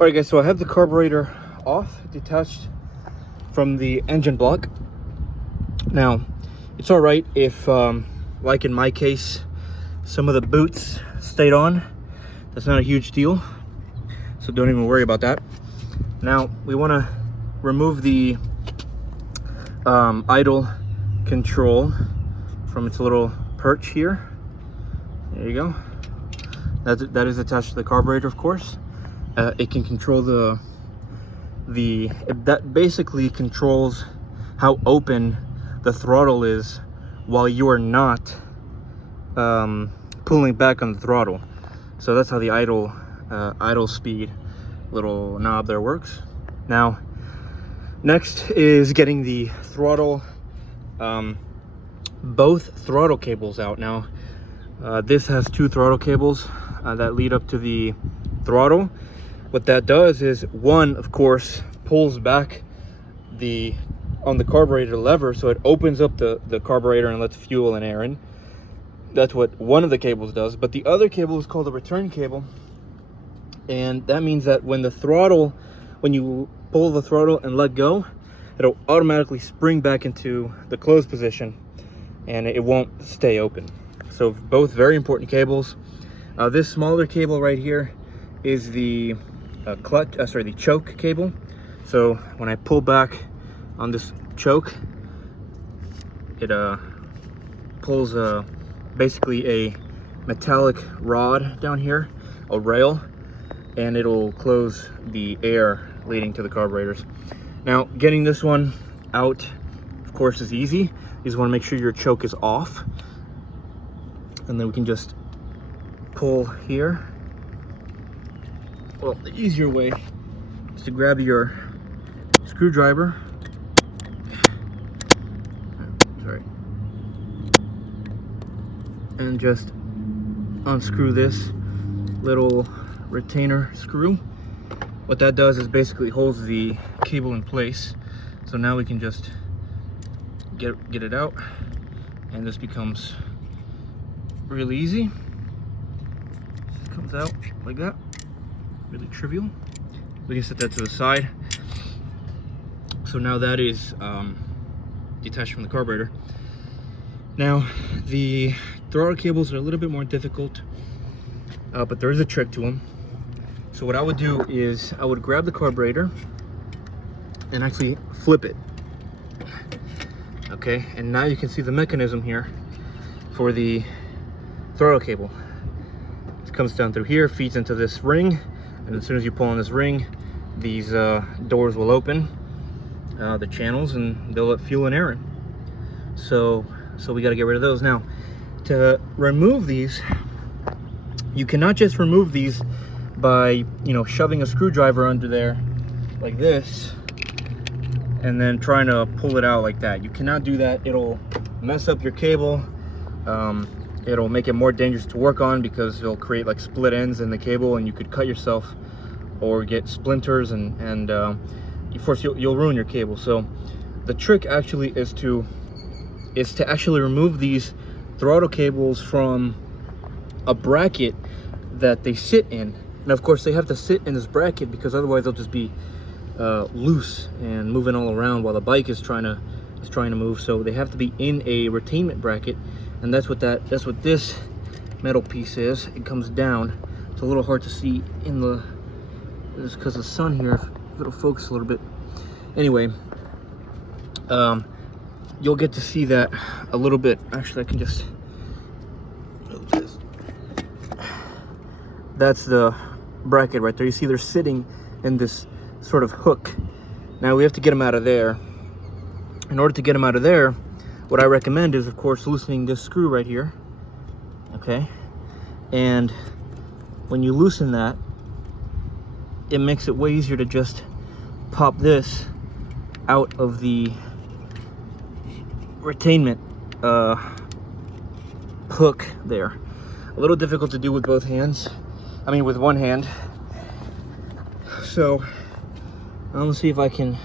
Alright guys, so I have the carburetor off, detached from the engine block. Now, it's alright if, like in my case, some of the boots stayed on. That's not a huge deal, so don't even worry about that. Now, we want to remove the idle control from its little perch here. There you go. That is attached to the carburetor, of course. It can control that basically controls how open the throttle is while you are not pulling back on the throttle. So that's how the idle speed little knob there works. Now, next is getting the throttle, both throttle cables out. Now, this has two throttle cables that lead up to the throttle. What that does is, one, of course, pulls back on the carburetor lever, so it opens up the carburetor and lets fuel and air in. That's what one of the cables does. But the other cable is called a return cable, and that means that when you pull the throttle and let go, it'll automatically spring back into the closed position and it won't stay open. So both very important cables. This smaller cable right here is the the choke cable. So when I pull back on this choke, it pulls basically a metallic rod down here, a rail, and it'll close the air leading to the carburetors. Now, getting this one out, of course, is easy. You just want to make sure your choke is off, and then we can just pull here. Well, the easier way is to grab your screwdriver. Sorry. And just unscrew this little retainer screw. What that does is basically holds the cable in place. So now we can just get it out, and this becomes really easy. It comes out like that. Really trivial. We can set that to the side. So now that is detached from the carburetor. Now, the throttle cables are a little bit more difficult, but there is a trick to them. So what I would do is I would grab the carburetor and actually flip it. Okay, and now you can see the mechanism here for the throttle cable. It comes down through here, feeds into this ring, and as soon as you pull on this ring, these doors will open, the channels, and they'll let fuel and air in. So we got to get rid of those. Now, to remove these, you cannot just remove these by, shoving a screwdriver under there like this and then trying to pull it out like that. You cannot do that. It'll mess up your cable. It'll make it more dangerous to work on because it'll create like split ends in the cable, and you could cut yourself or get splinters, and you'll ruin your cable. So the trick actually is to actually remove these throttle cables from a bracket that they sit in. And of course they have to sit in this bracket because otherwise they'll just be loose and moving all around while the bike is trying to move. So they have to be in a retainment bracket, and that's what this metal piece is. It comes down. It's a little hard to see in the, just because of the sun here. If it'll focus a little bit. Anyway, you'll get to see that a little bit. Actually, I can just move this. That's the bracket right there. You see they're sitting in this sort of hook. Now we have to get them out of there. In order to get them out of there, what I recommend is, of course, loosening this screw right here. Okay, and when you loosen that, it makes it way easier to just pop this out of the retainment hook there. A little difficult to do with both hands. I mean, with one hand. So let's see if I can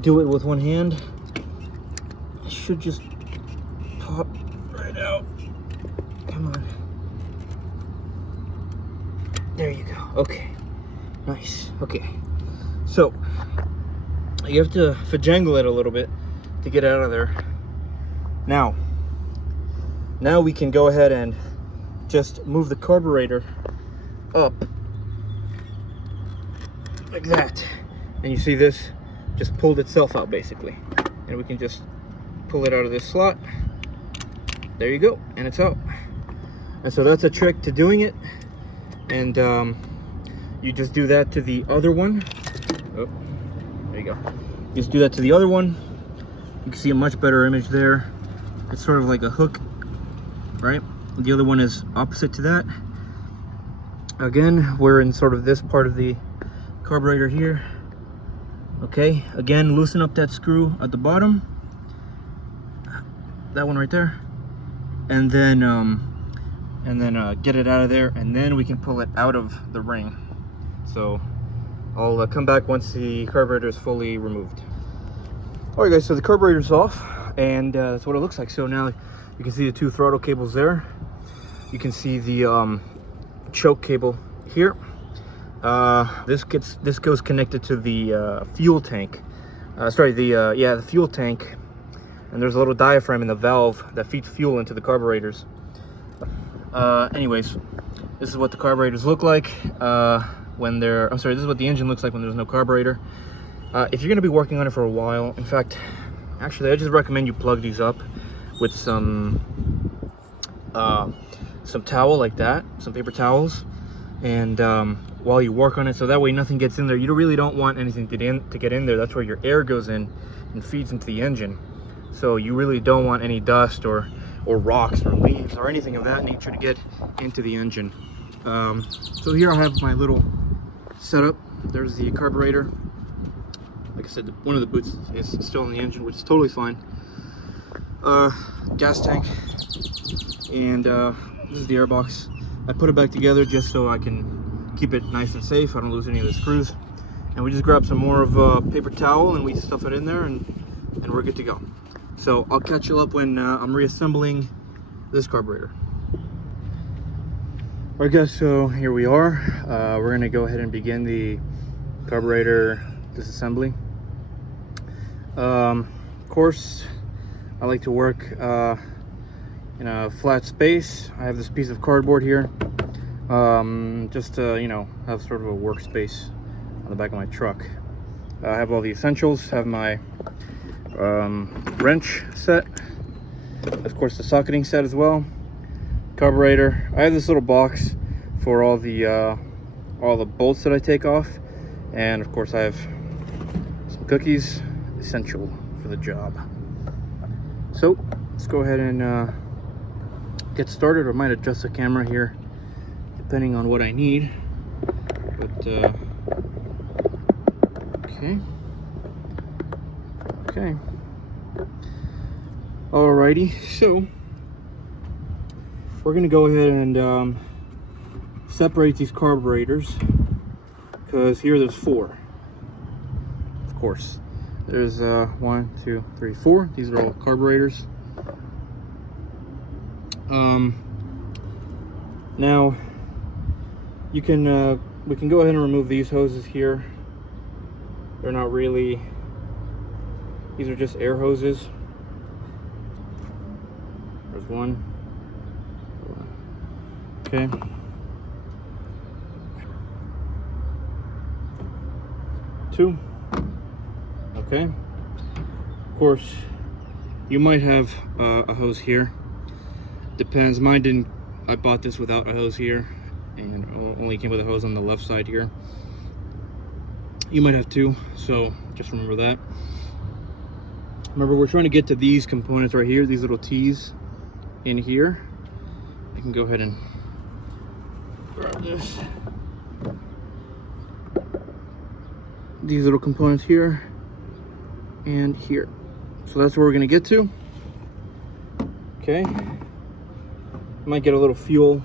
do it with one hand. It should just pop right out. Come on. There you go. Okay. Nice. Okay. So you have to fajangle it a little bit to get out of there. Now we can go ahead and just move the carburetor up like that, and you see this just pulled itself out basically, and we can just pull it out of this slot. There you go, and it's out. And so that's a trick to doing it. And you just do that to the other one. Oh, there you go. You just do that to the other one. You can see a much better image there. It's sort of like a hook, right? The other one is opposite to that. Again, we're in sort of this part of the carburetor here. Okay, again, loosen up that screw at the bottom. That one right there. And then get it out of there, and then we can pull it out of the ring. So I'll come back once the carburetor is fully removed. All right, guys, so the carburetor's off, and that's what it looks like. So now you can see the two throttle cables there. You can see the choke cable here. This goes connected to the fuel tank. The fuel tank. And there's a little diaphragm in the valve that feeds fuel into the carburetors. Anyways, this is what the carburetors look like when they're, this is what the engine looks like when there's no carburetor. If you're gonna be working on it for a while, in fact, actually, I just recommend you plug these up with some towel like that, some paper towels, and while you work on it, so that way nothing gets in there. You really don't want anything to get in there. That's where your air goes in and feeds into the engine. So you really don't want any dust or rocks or leaves or anything of that nature to get into the engine. So here I have my little setup. There's the carburetor. Like I said, one of the boots is still in the engine, which is totally fine. Gas tank, and this is the air box. I put it back together just so I can keep it nice and safe. I don't lose any of the screws. And we just grab some more of paper towel and we stuff it in there, and we're good to go. So I'll catch you up when I'm reassembling this carburetor. Alright guys, so here we are. We're gonna go ahead and begin the carburetor disassembly. Of course, I like to work in a flat space. I have this piece of cardboard here, just to, you know, have sort of a workspace on the back of my truck. I have all the essentials, have my wrench set, of course the socketing set as well, carburetor. I have this little box for all the bolts that I take off, and of course I have some cookies, essential for the job. So let's go ahead and get started. I might adjust the camera here depending on what I need, but okay. Alrighty, so we're gonna go ahead and separate these carburetors, because here there's four. Of course, there's 1, 2, 3, 4. These are all carburetors. Now you can we can go ahead and remove these hoses here. They're not really, these are just air hoses. There's one. Okay. Two. Okay. Of course, you might have a hose here. Depends. Mine didn't. I bought this without a hose here, and only came with a hose on the left side here. You might have two, so just remember that. Remember, we're trying to get to these components right here, these little T's in here. I can go ahead and grab this. These little components here and here. So that's where we're gonna get to. Okay. Might get a little fuel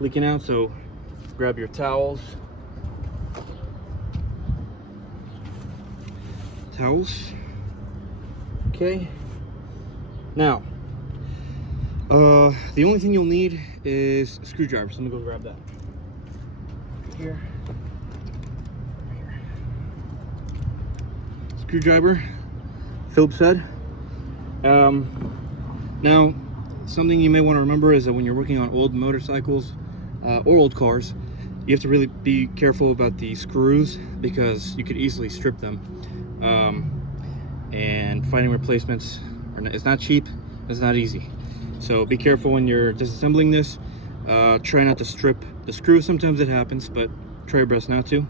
leaking out, so grab your towels. Okay. Now, the only thing you'll need is a screwdriver. So let me go grab that. Here. screwdriver, Phillips head. Now, something you may want to remember is that when you're working on old motorcycles or old cars, you have to really be careful about the screws because you could easily strip them. And finding replacements it's not cheap, it's not easy. So be careful when you're disassembling this. Try not to strip the screws. Sometimes it happens, but try your best not to.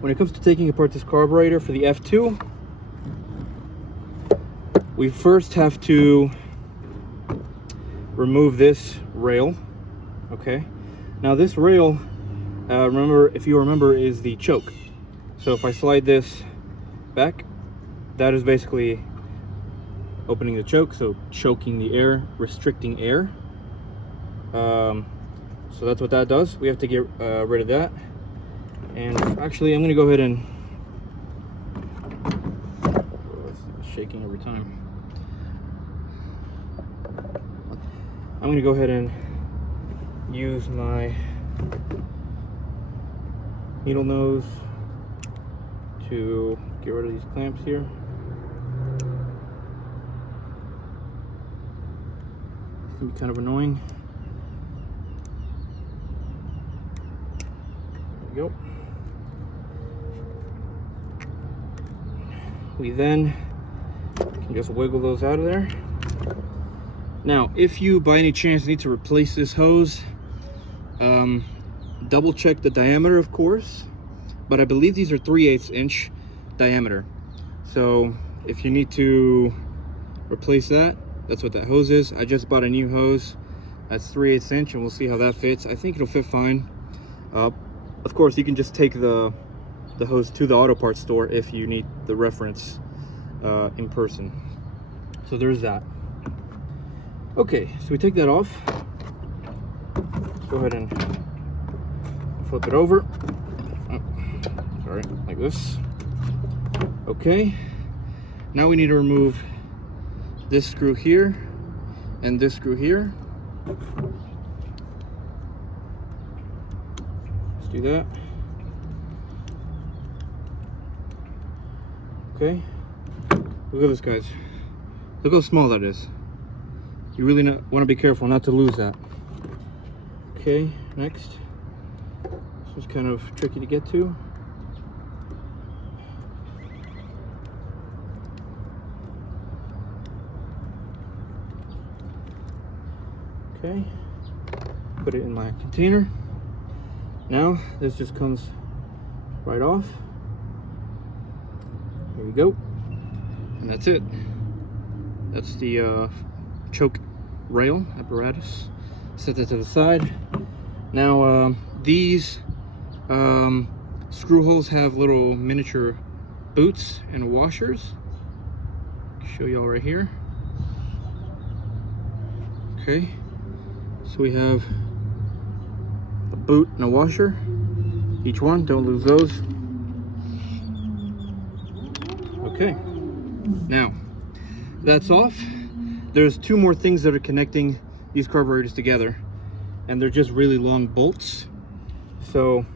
When it comes to taking apart this carburetor for the F2, we first have to remove this rail. Okay, now this rail, if you remember, is the choke. So if I slide this back, that is basically opening the choke, so choking the air, restricting air. So that's what that does. We have to get rid of that. And actually, I'm going to go ahead and it's shaking every time. I'm going to go ahead and use my needle nose to get rid of these clamps here. It's going to be kind of annoying. There we go. We then can just wiggle those out of there. Now, if you by any chance need to replace this hose, double check the diameter, of course, but I believe these are 3/8 inch diameter. So if you need to replace that, that's what that hose is. I just bought a new hose that's 3/8 inch, and we'll see how that fits. I think it'll fit fine. Of course, you can just take the hose to the auto parts store if you need the reference in person. So there's that. Okay, so we take that off. Let's go ahead and flip it over. Oh, sorry, like this. Okay, now we need to remove this screw here and this screw here. Let's do that. Okay, look at this, guys. Look how small that is. You really want to be careful not to lose that. Okay, next. This was kind of tricky to get to. Okay, put it in my container. Now this just comes right off. Here we go, and that's it. That's the choke rail apparatus. Set that to the side. Now these screw holes have little miniature boots and washers. I'll show y'all right here. Okay, so we have a boot and a washer, each one. Don't lose those. Okay, now that's off. There's two more things that are connecting these carburetors together, and they're just really long bolts. So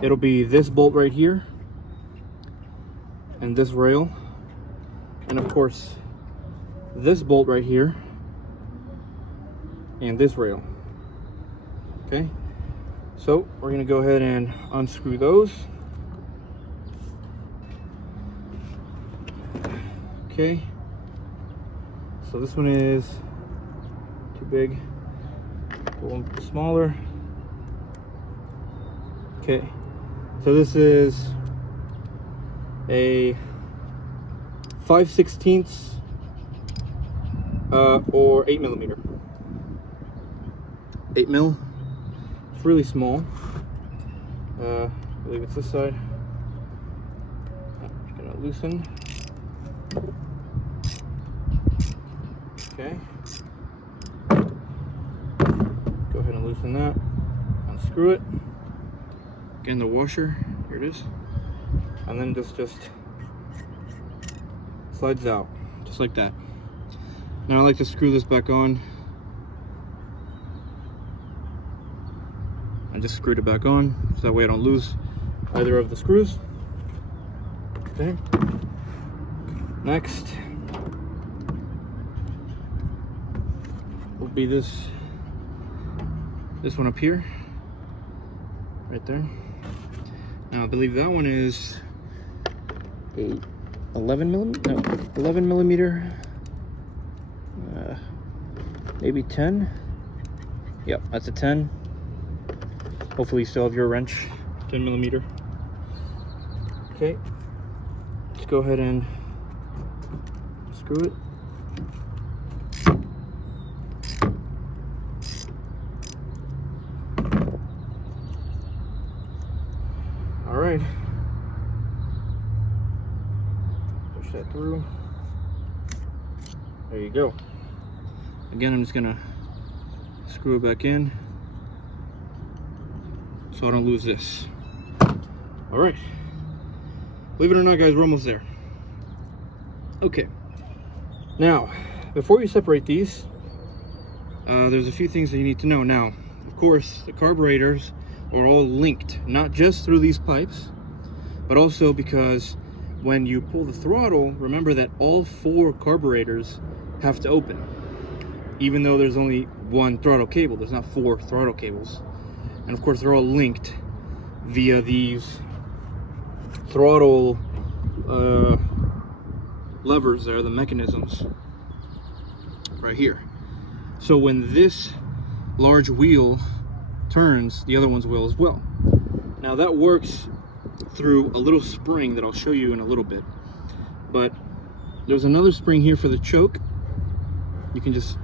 it'll be this bolt right here, and this rail, and of course this bolt right here, and this rail. Okay, so we're gonna go ahead and unscrew those. Okay, so this one is too big, one smaller. Okay, so this is a 5/16 or 8mm. 8mm. It's really small. I believe it's this side. I'm gonna loosen. Okay. Go ahead and loosen that. Unscrew it. Again, the washer. Here it is. And then this just slides out, just like that. Now I like to screw this back on. I just screwed it back on, so that way I don't lose either of the screws. Okay. Next will be this one up here, right there. Now I believe that one is a 11 millimeter, maybe 10. Yep, that's a 10. Hopefully you still have your wrench, 10 millimeter. Okay, let's go ahead and screw it. All right, push that through. There you go. Again, I'm just gonna screw it back in so I don't lose this. All right, believe it or not, guys, we're almost there. Okay, now before you separate these, there's a few things that you need to know. Now, of course, the carburetors are all linked, not just through these pipes, but also because when you pull the throttle, remember that all 4 carburetors have to open. Even though there's only one throttle cable, there's not 4 throttle cables. And of course, they're all linked via these throttle levers there, the mechanisms right here. So when this large wheel turns, the other one's will as well. Now that works through a little spring that I'll show you in a little bit. But there's another spring here for the choke. You can just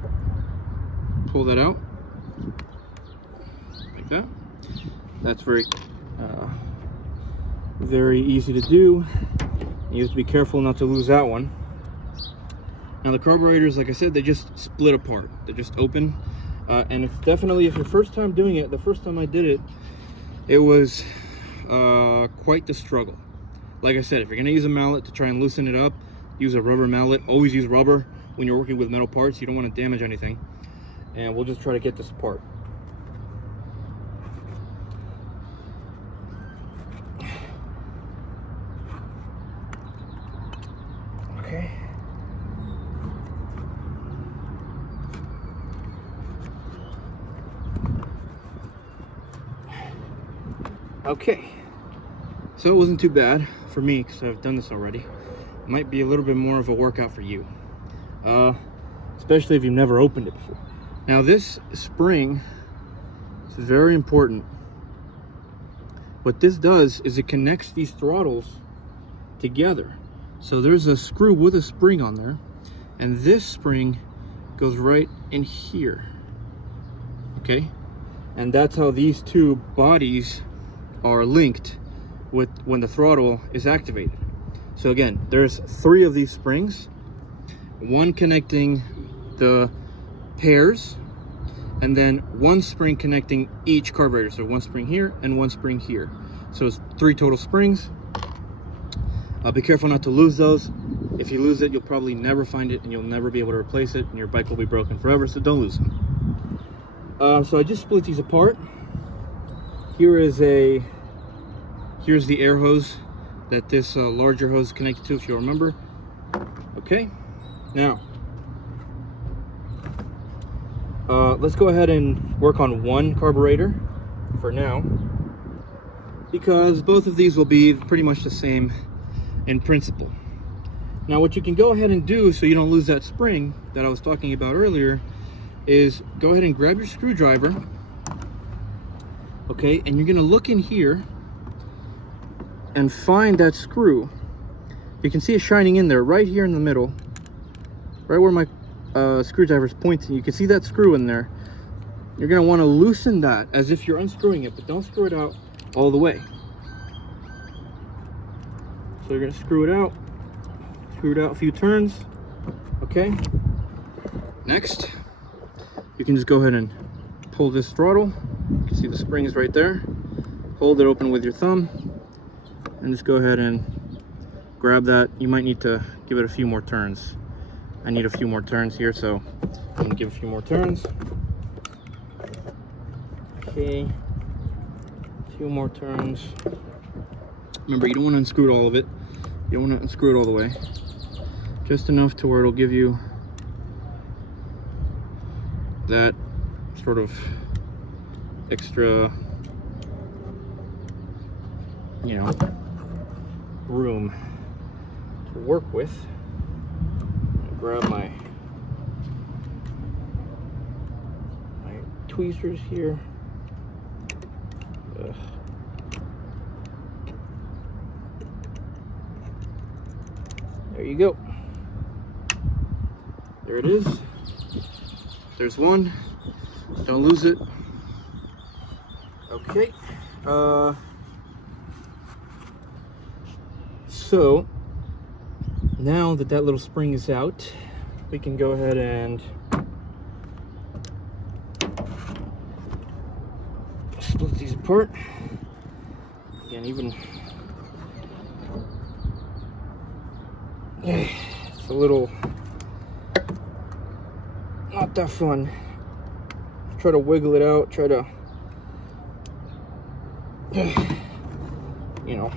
pull that out like that. That's very easy to do. You have to be careful not to lose that one. Now the carburetors, like I said, they just split apart. They just open. And it's definitely, if your first time doing it, the first time I did it, it was quite the struggle. Like I said, if you're gonna use a mallet to try and loosen it up, use a rubber mallet. Always use rubber when you're working with metal parts. You don't want to damage anything. And we'll just try to get this apart. Okay. Okay. So it wasn't too bad for me because I've done this already. It might be a little bit more of a workout for you. Especially if you've never opened it before. Now this spring is very important. What this does is it connects these throttles together. So there's a screw with a spring on there, and this spring goes right in here. Okay, and that's how these two bodies are linked with when the throttle is activated. So again, there's 3 of these springs, one connecting the pairs, and then 1 spring connecting each carburetor. So 1 spring here and 1 spring here. So it's 3 total springs. Be careful not to lose those. If you lose it, you'll probably never find it and you'll never be able to replace it, and your bike will be broken forever, so don't lose them. So I just split these apart. Here's the air hose that this larger hose is connected to, if you'll remember. Okay, now let's go ahead and work on 1 carburetor for now, because both of these will be pretty much the same in principle. Now what you can go ahead and do so you don't lose that spring that I was talking about earlier is go ahead and grab your screwdriver, okay, and you're gonna look in here and find that screw. You can see it shining in there right here in the middle, right where my screwdriver is pointing. You can see that screw in there. You're going to want to loosen that as if you're unscrewing it, but don't screw it out all the way. So you're going to screw it out a few turns. Okay, next you can just go ahead and pull this throttle. You can see the springs right there. Hold it open with your thumb and just go ahead and grab that. You might need to give it a few more turns. I need a few more turns here, so I'm gonna give a few more turns. Okay, a few more turns. Remember, you don't want to unscrew all of it. You don't want to unscrew it all the way. Just enough to where it'll give you that sort of extra, you know, room to work with. Grab my tweezers here. Ugh. There you go. There it is. There's one. Don't lose it. Okay. So now that that little spring is out, we can go ahead and split these apart. Again, even it's a little not that fun. Try to wiggle it out, try to, you know,